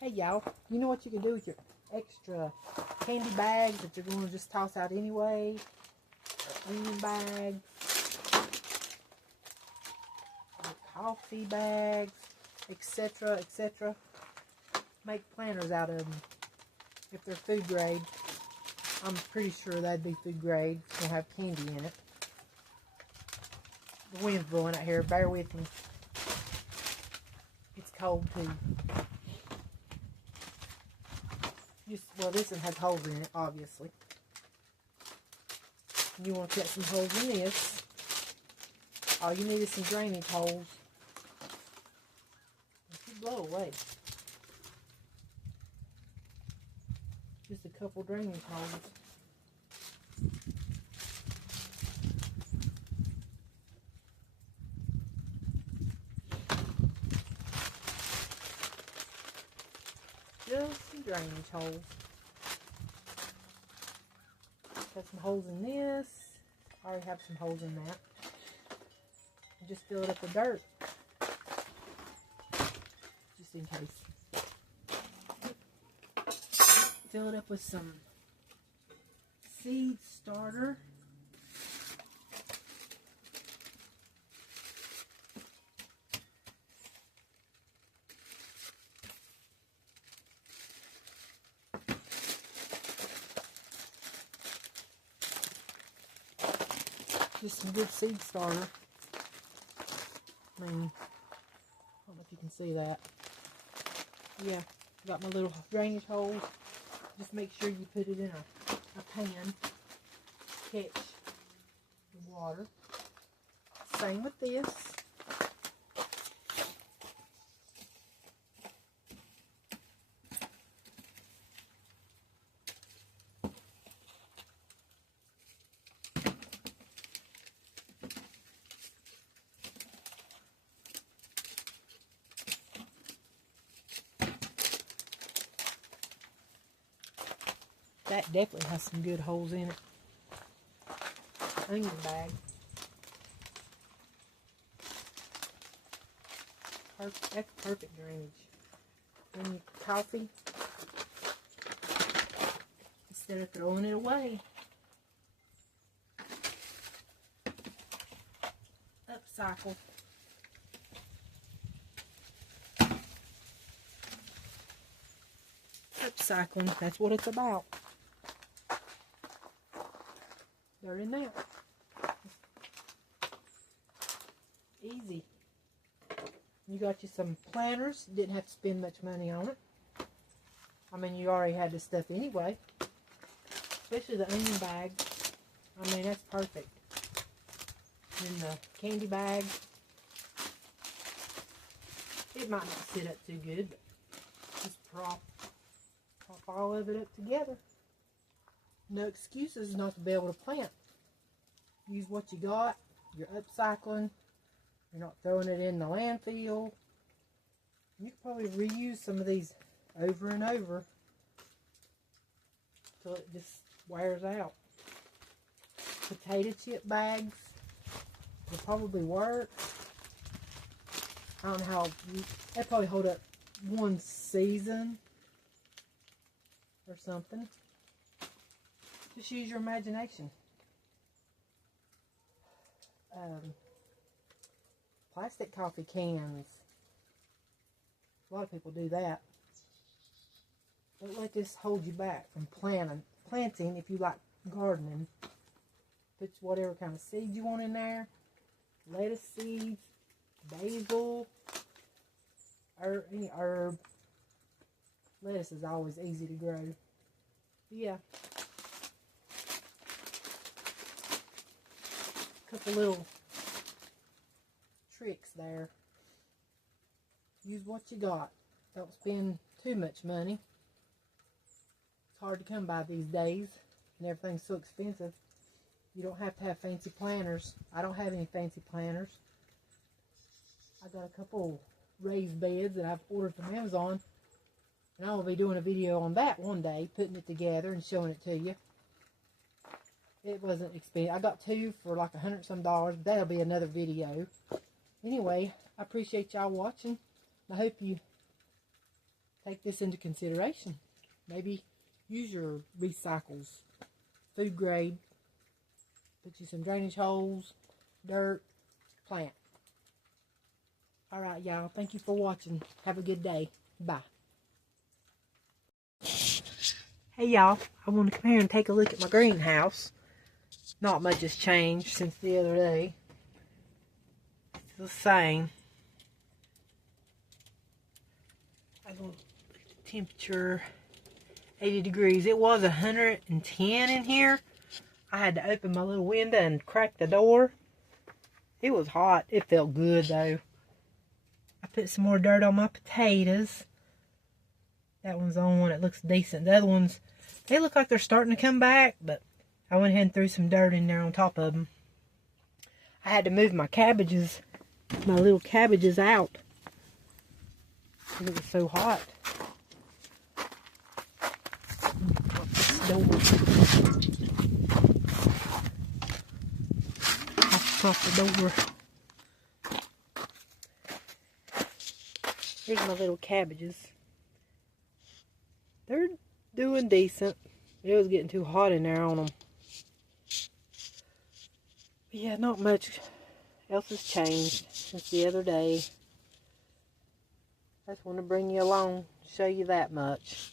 Hey y'all, you know what you can do with your extra candy bags that you're going to just toss out anyway? Or onion bags, or coffee bags, etc., etc. Make planters out of them. If they're food grade, I'm pretty sure that'd be food grade. It's going to have candy in it. The wind's blowing out here. Bear with me. It's cold too. Well, this one has holes in it, obviously. You want to cut some holes in this. All you need is some drainage holes. It should blow away. Just a couple drainage holes. Just some drainage holes. Got some holes in this. I already have some holes in that. And just fill it up with dirt. Just in case. Fill it up with some seed starter. Just some good seed starter. I mean, I don't know if you can see that. Yeah, got my little drainage holes. Just make sure you put it in a pan to catch the water. Same with this. That definitely has some good holes in it. Onion bag. That's perfect drainage. When you coffee, instead of throwing it away, upcycle. Upcycling, that's what it's about. They're in there. Easy. You got you some planters. Didn't have to spend much money on it. I mean, you already had this stuff anyway. Especially the onion bag. I mean, that's perfect. And the candy bag. It might not sit up too good, but just prop all of it up together. No excuses not to be able to plant. Use what you got. You're upcycling. You're not throwing it in the landfill. You could probably reuse some of these over and over till it just wears out. Potato chip bags will probably work. I don't know how, they probably hold up one season or something. Just use your imagination. Plastic coffee cans. A lot of people do that. Don't let this hold you back from planting if you like gardening. Put whatever kind of seeds you want in there. Lettuce seeds, basil, or any herb. Lettuce is always easy to grow. Yeah. Couple little tricks there. Use what you got. Don't spend too much money. It's hard to come by these days, and everything's so expensive. You don't have to have fancy planters. I don't have any fancy planters. I got a couple raised beds that I've ordered from Amazon, and I will be doing a video on that one day, putting it together and showing it to you. It wasn't expensive. I got two for like $100 some. That'll be another video. Anyway, I appreciate y'all watching. I hope you take this into consideration. Maybe use your recycles, food grade, put you some drainage holes, dirt, plant. Alright, y'all. Thank you for watching. Have a good day. Bye. Hey, y'all. I want to come here and take a look at my greenhouse. Not much has changed since the other day. It's the same. I look at the temperature. 80 degrees. It was 110 in here. I had to open my little window and crack the door. It was hot. It felt good though. I put some more dirt on my potatoes. That one's the only one that looks decent. The other ones, they look like they're starting to come back, but I went ahead and threw some dirt in there on top of them. I had to move my cabbages, my little cabbages out. It was so hot. Pop the door. Here's my little cabbages. They're doing decent. It was getting too hot in there on them. But yeah, not much else has changed since the other day. I just want to bring you along, show you that much.